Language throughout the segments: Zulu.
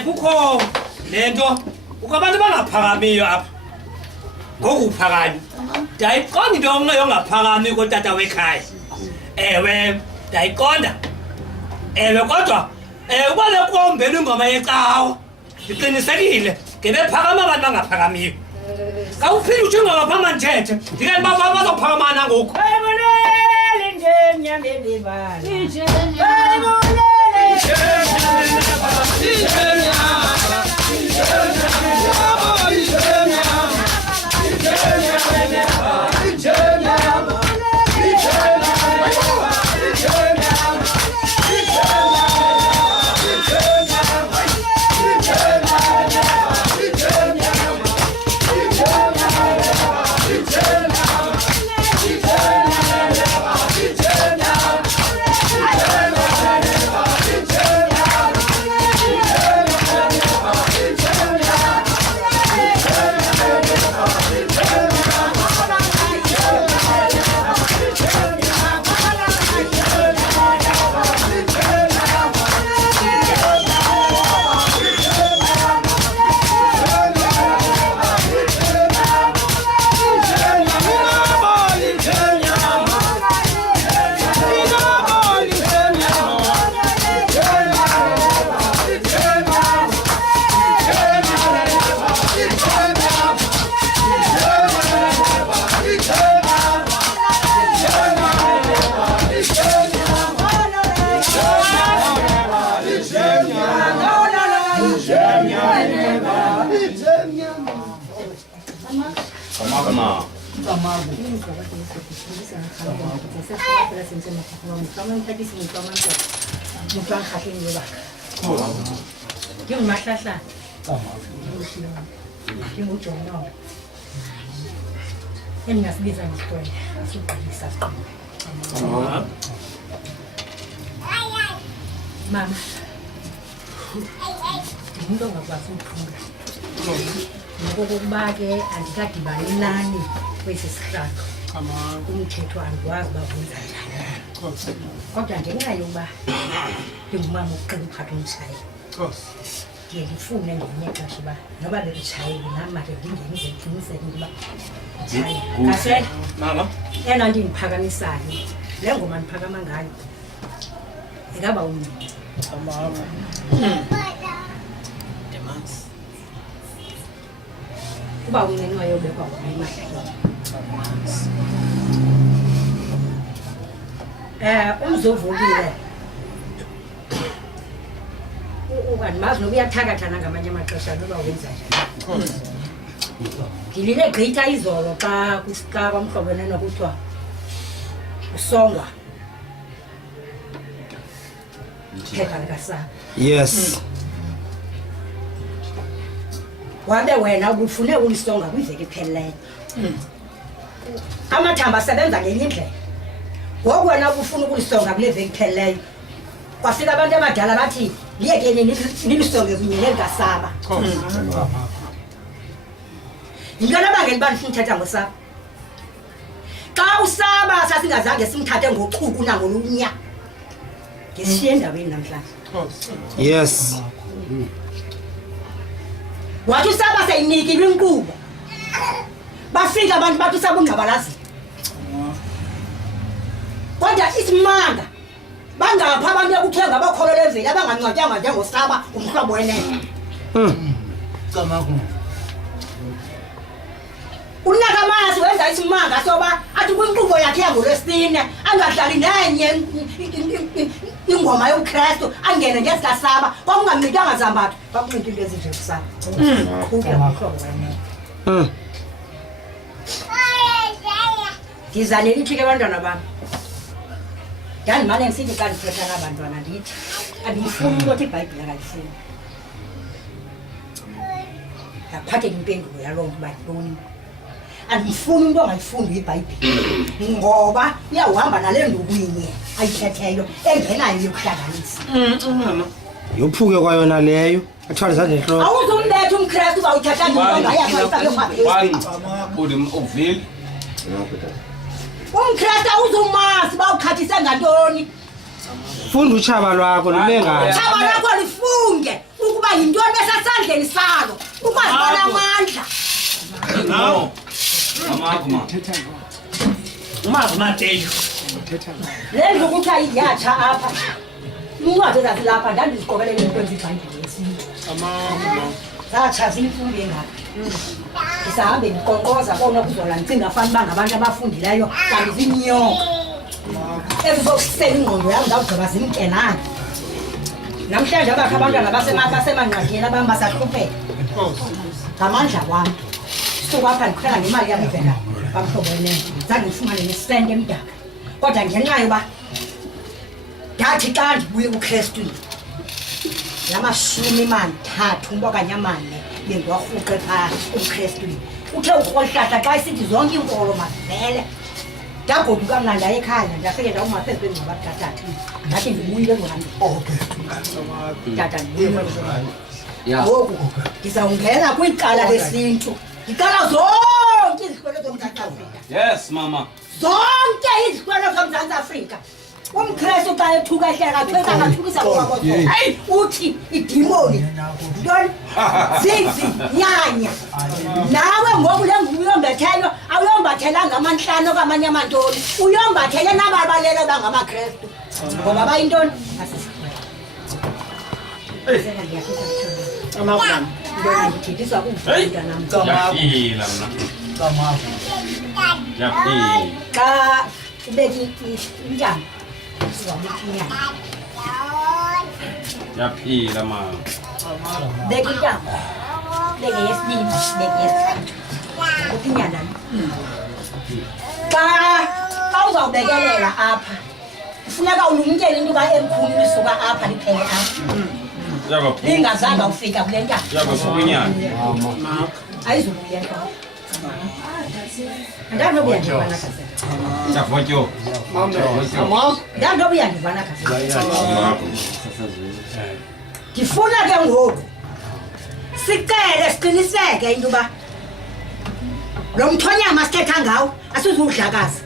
kukho lento ukabantu bangaphakamiyo apha ngokuphakani ndayiqonda into yongaphakami kotata wekhaya ewe ndayiqonda ewe kodwa ubale kuombela ingoma yecawa ndiqinisekile ngebephakama abantu bangaphakamiyo kawuphinde uthi ingoma nthethe ndikani bazophakamana ngoku Mama, umuntu ongakwazi ukuphunga ngokokuba ke andikadibani nani kwesi sihlalo umthetho andiwazi uba wenza njani kodwa ngenxa yokuba ndingumama ukuqela uphatha umtshayeli ndiye ndifune ngelinye ixesha uba noba bebutshayeli nam make ndingenze ndiqiniseke into uba utshayeli kasele mama ena ndindiphakamisayo le ngoma ndiphakama ngayo ingaba umncinci kuba umncinci wayobekwa ngomahlelo umzovukile andimazi noba uyathakathana ngamanye amaxesha noba wenza njani ndilile gqitha izolo xa kwamhlobene nokuthiwa usongwa phepha likasana yes wabe wena ubufune ulisonga kwiveki ipheleleyo amathamba asebenza ngenye indlela ngoku wena ubufuna ukulisonga kule veki ipheleleyo kwafika abantu abadala bathi liyekeni nilisonge kunye nelikasaba yintona abangeli uba ndifuna uthetha ngosaba xa usaba sasingazange simthathe ngochuku nangolunya ngesishiye endaweni namhlanje yes wathi usaba seyinikile inkqubo bafika abantu bathi usaba ungqabalazile kodwa isimanga bangapha abantu ekuthiwe ngabakholelwa emveli abangangcwatyanga njengosaba umhlobo wenene unakamasi wenza isimanga soba athi kwinkqubo yakhe yangolwesine angadlali nenye ingoma yobuKristu angene ngezikasaba kwakungamnikanga zambatho kwakunento into ezinje kusaba ndizanele ithi ke bantwana bam ndandimane ndisithi xa ndithetha nabantwana ndithi andiyifuni into othi ibhayibhile akayifuni ndaphatheka impendulo yaloo nto uba yintoni andifuni umntu ongayifundi ibhayibhile ngoba iyawuhamba nale ndukwinye ayithetheyo engenayo yokuhlanganisa yophuke kwayona leyo athwale zandla entloko awuzumbetha umKristu uba uthetha uvile umKristu awuzumazi uba ukhathise ngantoni funda utshaba lwakho lube ngani tshaba lwakho lifunge ukuba yintoni esasandleni salo ukwazibona amandla umavumateyo le ndlu kuthiwa iyatsha apha incwadi ezazilapha ndandiziqokelele into ezibhayibhile yesintu zatsha ziyimfundo engapha ndisahambe ndiqoqoza kona kuzola ndicingafani uba ngabantu abafundileyo kanti zinyoka ezizokusela ingqondo yam ndawugqiba zimkenani namhlanje abakho abantwana basemanqadini abam basahlupheka ngamandla wam suku apha ndikhwela ngemali yam ivela bamhloboneyo zange ndifumane nesente emdaka kodwa ngenxa yoba ndathi xa ndibuye ukrestwini la 30 okanye 4 bengiwarhuqe phaa umkrestwini uthe urholihlahla xa isithi zonke iinkolo mazivele ndagoduka mna ndaye ekhaya ndafike ndawumaphezu kwengcwabakutatathu ndathi ndibuyile ngohambi tata ngoku ndizawungena kwicala lesintu ndiqala zonke izikwelo zomzantsi afrika Yes, mama. zonke izikwelo zomzantsi afrika umkrestu xa ethuka ehleka athweka ngathukisa kwakohayi uthi idimoni ntoni zizi nyanya nawe ngoku le ngubo uyombetheyo awuyombathelanga amantlanu okamanye amantoni uyombathele nababalelo bangamakrestu ngoba bayintoni ndithethisa kumntanam xa ubeke intama Yaphila mama. beka intama beke yesibini beke yesithathu kuphi inyanda xa uzawubekelela apha kufuneka ulumkele into uba emkhulu lisuka apha liphele apha lingazanga ufika kule ntaba ayizubuya nto ndanobuya ndivana Chafotyo. ndanobuya ndivana ndifuna ke ngoku sicele siqiniseke into yoba lo mthonyama sithetha ngawo asizudlakaza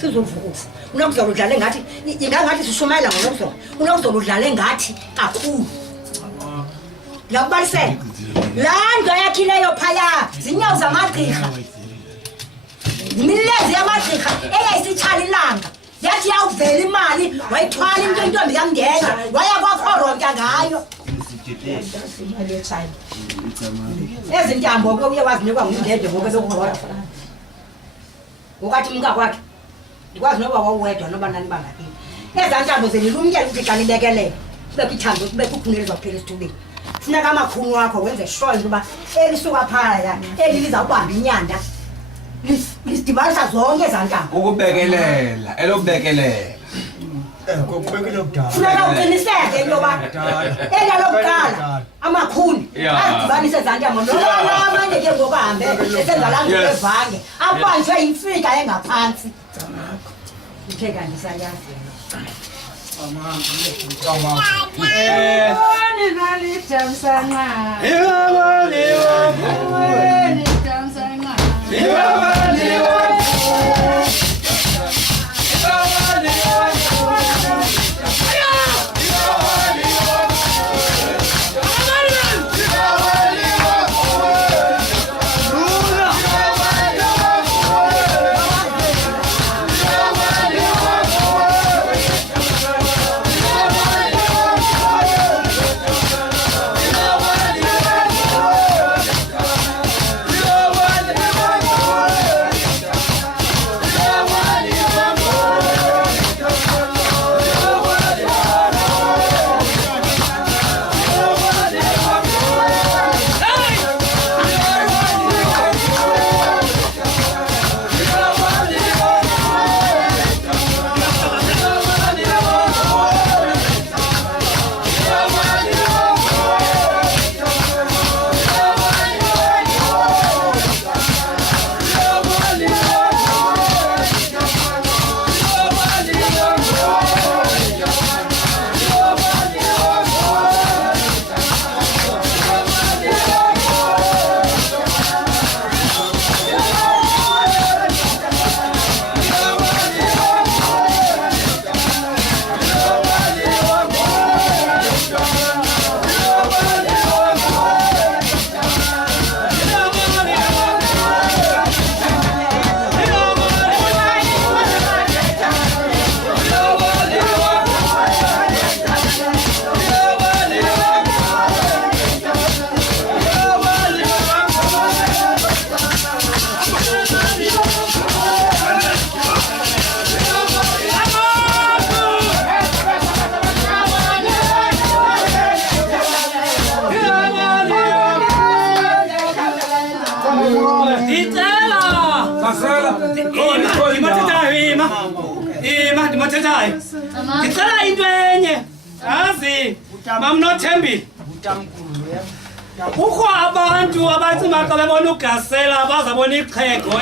sizovukufa unokuzolo udlale ngathi ingangathi sishumayela ngolokuzolo unokuzolo udlale ngathi kakhulu ndiyakubalisela laa nto yakhileyo phaya zinyawo zamagqirha yimilezi yamagqirha eyayisitshala ilanga yathi yawuvela imali wayithwala into intombi kamngena waya kwaforonta ngayo ezi ntambo ke uye wazinikwa ngumndede ngoku ebekuhora ngokathi umka kwakhe ndikwazi noba wawuwedwa noba nani bangaphi ezaa ntambo zelilumkela ukuthi xa libekelele kubekho ithambo kubekho uphunele zakuphela esithubeni funeka amakhulu wakho wenze sure into yoba elisuka phaya eli lizawubamba inyanda lizidibanisa zonke ezaa ntambo Ukubekelela, elokubekelela. funeka uqiniseke into yoba eli alokuqala amakhulu azidibanise ezaa ntambo noba amanye ke ngoku ahambe esenzalango evange abanjwe yimfika engaphantsi uthe kanti sayazi Ndicela. Kasela. Ndimathethayo. Ndicela into enye. Yazi, mamnothembile. Kukho abantu abathi maxa bebona ugasela bazabona iqhego